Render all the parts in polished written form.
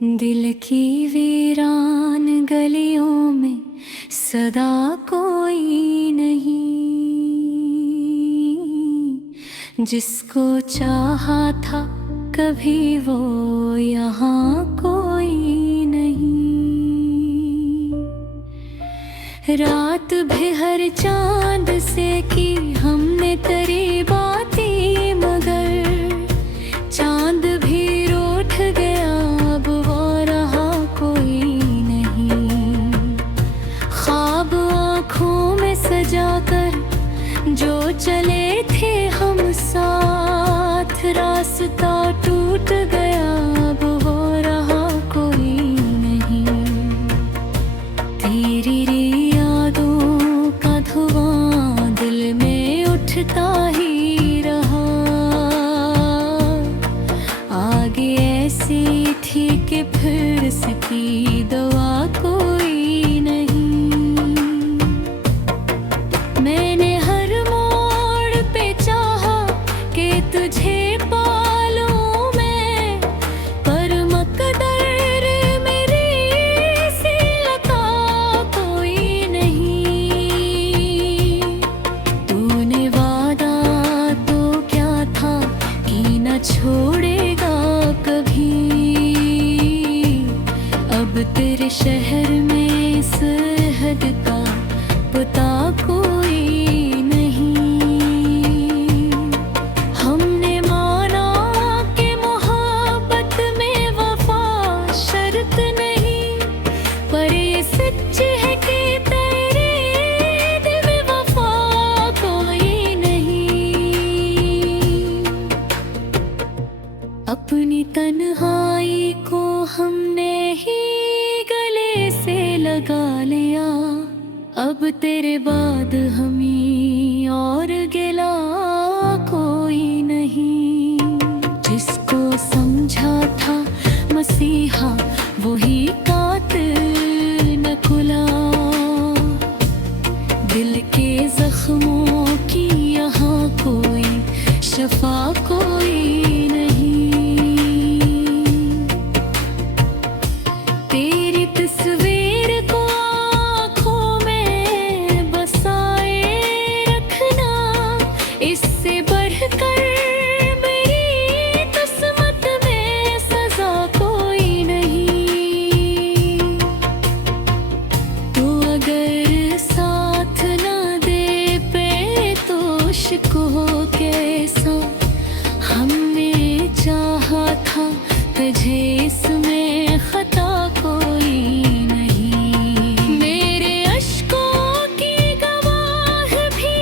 दिल की वीरान गलियों में सदा कोई नहीं, जिसको चाहा था कभी वो यहाँ कोई नहीं। रात भी हर चांद से की हमने तेरी बातें, मगर चांद भी रूठ गया, अब वो रहा कोई नहीं। ख्वाब आँखों में सजाकर जो चले थे हम साथ, रास्ता टूट गया, अब वो रहा कोई नहीं। तेरी यादों का धुआं दिल में उठता ही रहा, आगे ऐसी थी कि फिर इसकी दवा कोई नहीं। मैंने हर मोड़ पे चाहा कि तुझे पालूं मैं, पर मकदर मेरी सी लता कोई नहीं। तूने वादा तो क्या था कि न छोड़ेगा कभी, अब तेरे शहर में इस हद का पता कोई नहीं। हमने माना कि मोहब्बत में वफा शर्त नहीं, पर ये सच है कि तेरे दिल में वफा कोई नहीं। अपनी तन्हाई को हमने ही गले से लगा लिया, अब तेरे बाद हमें और गिला कोई नहीं। जिसको समझा था मसीहा वही कातिल निकला, दिल के जख्मों की यहाँ कोई शफा कोई नहीं। तेरी तस्वीर को आँखों में बसाए रखना, इससे बढ़कर मेरी किस्मत में सजा कोई नहीं। तू अगर साथ ना दे पे तो शिको कैसा, हमने चाहा था तुझे इसमें खता कोई नहीं। मेरे अश्कों की गवाह भी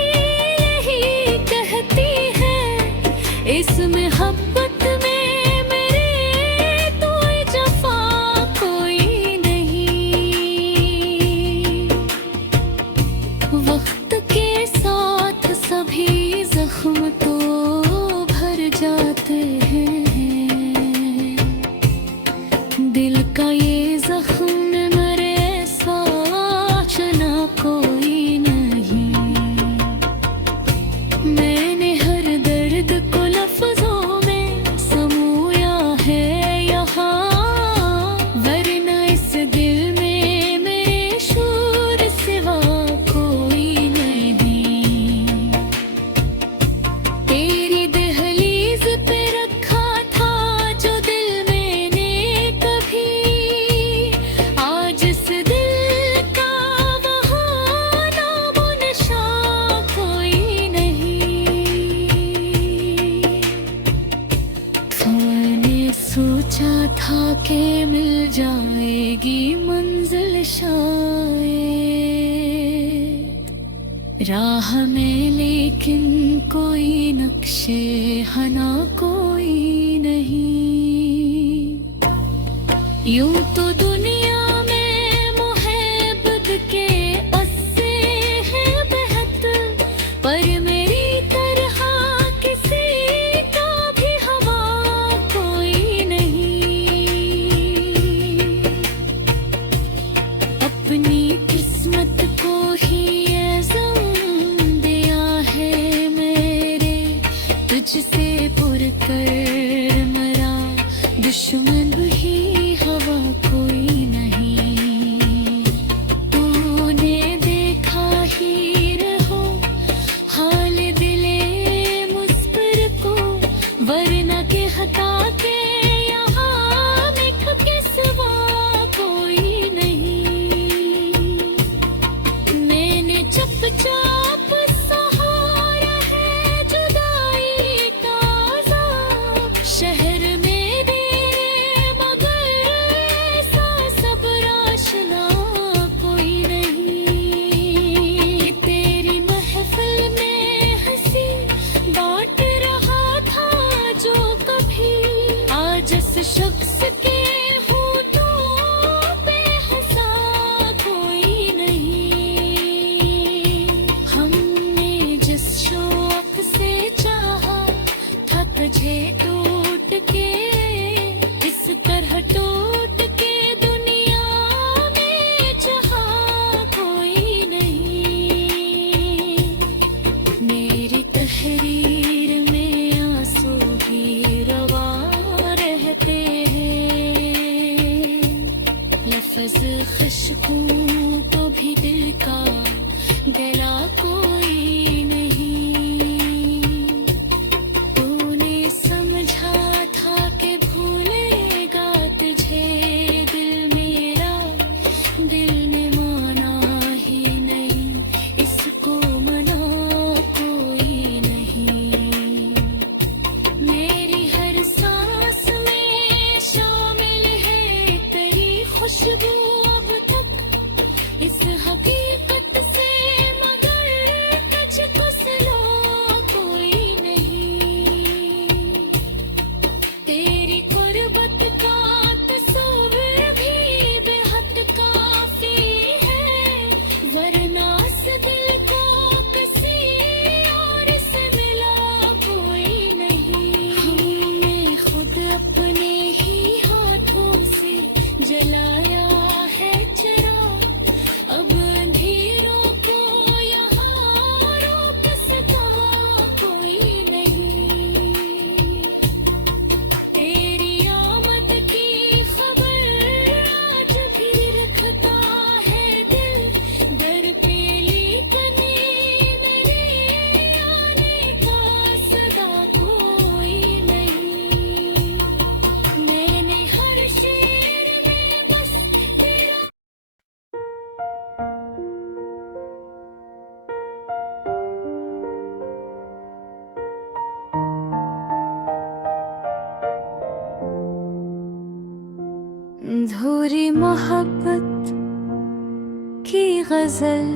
यही कहती है, इस मोहब्बत में मेरे तो जफा कोई नहीं। वक्त के साथ सभी जख्म तो भर जाते हैं, दिल का ये जख्म मरे ऐसा चना कोई नहीं। मैंने हर दर्द को लफ्जों में समूया है यहाँ, वरना इस दिल में मेरे शूर सिवा कोई नहीं। तेरी दहलीज पे रखा था जो दिल मैंने कभी, आज इस दिल का वहाँ नामो निशान कोई नहीं। मैंने सोचा था कि मिल जाएगी मंजिल शायद राह में, लेकिन कोई नक्शे हना कोई नहीं। यूं तो दुनिया में मोहब्बत के अस्से हैं बेहतर, पर मेरी तरह किसी का भी हवा कोई नहीं। अपनी किस्मत को ही ये ज़म दिया है मेरे, तुझसे पुर कर मरा दुश्मन ही हवा लफ्ज खुशबू तो भी दिल का गला कोई नहीं। तूने समझा था कि भूलेगा तुझे दिल मेरा, दिल ने माना ही नहीं, इसको मना कोई नहीं। मेरी हर सांस में शामिल है तेरी खुशबू अब तक, इस हकीकत से मगर तुझको सिला कोई नहीं। तेरी कुर्बत का तस्वीर भी बेहद काफी है, वरना इस दिल को किसी और से मिला कोई नहीं। हमने खुद अपने ही हाथों से जलाया है चिराग, अब अंधेरों को यहाँ रोक सका कोई नहीं। तेरी आमद की खबर आज भी रखता है दिल, दर पे लेकिन मेरे आने का सदा कोई नहीं। मैंने हर शेर में बस तेरा धूरी मोहब्बत की गजल,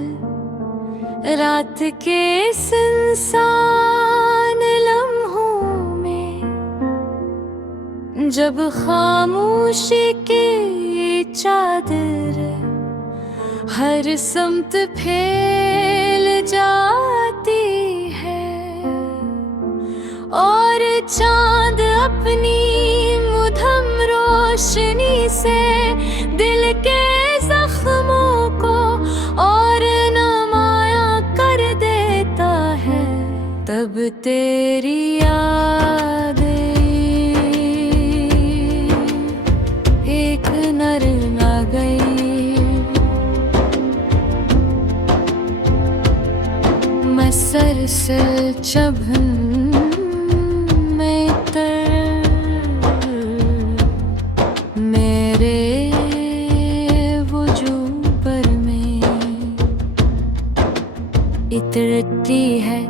रात के सुनसान लम्हों में, जब खामोशी की चादर हर समत फैल जाती है, और चांद अपनी मुधम रोशनी से दिल के जख्मों को और नमाया कर देता है, तब तेरी यादें एक नर न गई। मैं सरसल चभन में तर, मेरे वजूद पर में इतरती है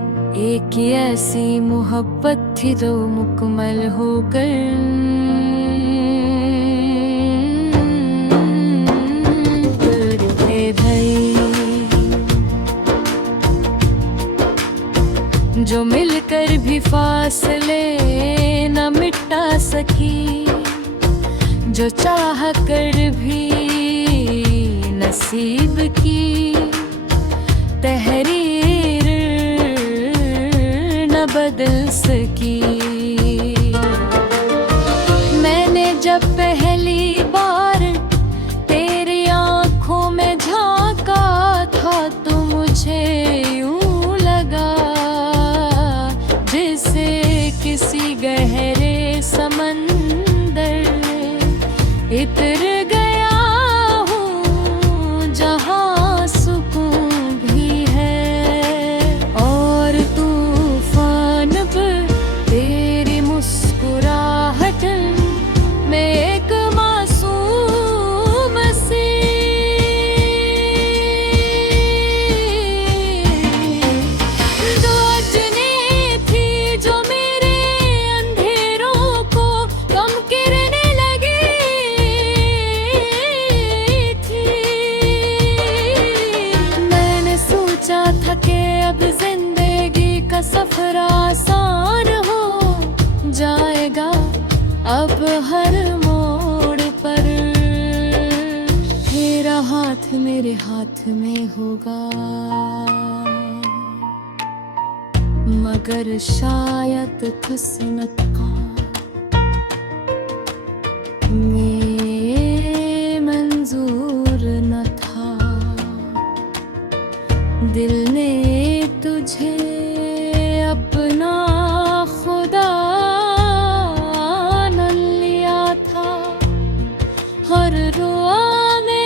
एक ऐसी मोहब्बत थी जो मुकम्मल होकर थे भई, जो मिलकर भी फासले न मिटा सकी, जो चाह कर भी नसीब की तहरीर न बदल सकी। मैंने जब पहली बार तेरी आँखों में झांका था तो मुझे यूं लगा जैसे किसी गहरे समंदर इतर गया हूँ, जहाँ सुकून भी है और तूफान पर तेरी मुस्कुराहट में एक मासूम सी रोशनी थी जो मेरे अंधेरों को कम करने लगी थी। मैंने सोचा था कि अब जिंदगी का सफर आसान हो जाएगा, अब हर मोड़ पर तेरा हाथ मेरे हाथ में होगा, मगर शायद किस्मत का में मंजूर न था। दिल ने तुझे अपना खुदा न लिया था, हर रुआ में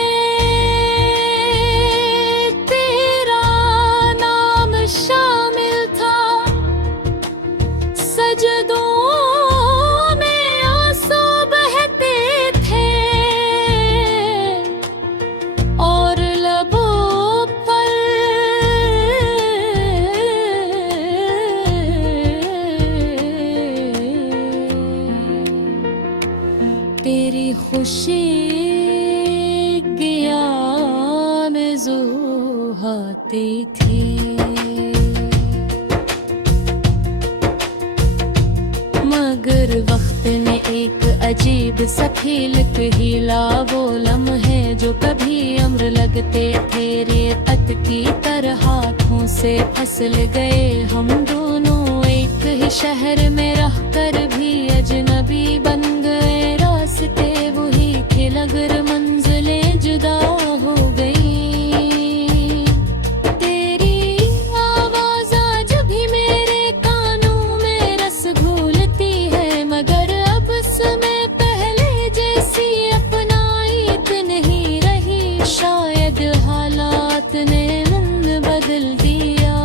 होती थी। मगर वक्त ने एक अजीब सा खेल खेला, वो लम्हे जो कभी अम्र लगते थे रेत की तरह हाथों से फिसल गए। हम दोनों एक ही शहर में रहकर भी अजनबी बन गए। रास्ते वही थे मगर मंजिलें जुदा हो गई। तेरी आवाज़ आज भी मेरे कानों में रस घोलती है, मगर अब समय पहले जैसी अपनाइत नहीं रही। शायद हालात ने मन बदल दिया,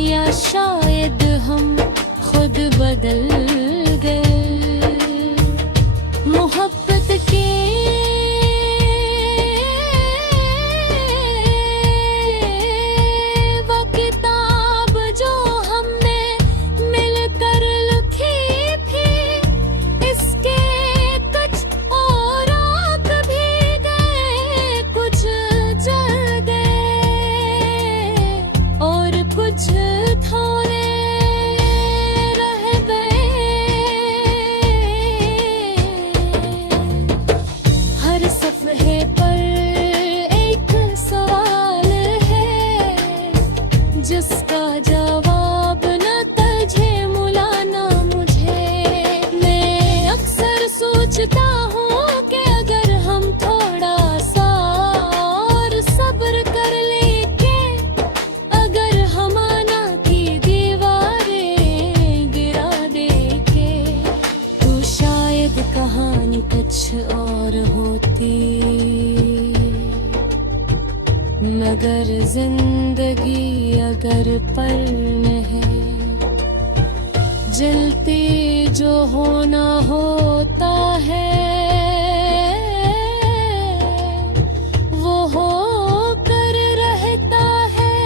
या शायद हम खुद बदल गए। मोहब्बत के वो किताब जो हमने मिलकर लिखी थी, इसके कुछ औराक भी गए, कुछ जल गए और कुछ थोड़े रह गए। हर सफ़हे पर एक सवाल है, जिसका जवाब न तुझे मुलाना मुझे। मैं अक्सर सोचता हूँ कि अगर हम थोड़ा सा और सब्र कर लेके, अगर हमाना की दीवारें गिरा देके, तो शायद कहानी कुछ और होती। मगर जिंदगी अगर पर्ण है, जलती जो होना होता है, वो होकर रहता है।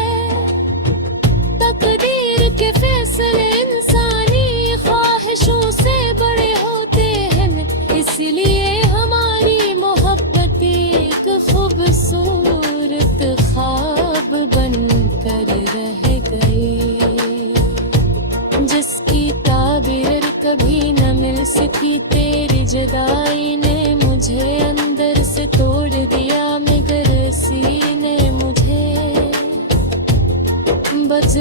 तकदीर के फैसले इंसानी ख्वाहिशों से बड़े होते हैं, इसलिए हमारी मोहब्बत एक खूबसूरत ख्वाब बनकर रह गई, जिसकी ताबीर कभी न मिल सकी। तेरी जुदाई ने मुझे अंदर से तोड़ दिया, मगर सीने मुझे बच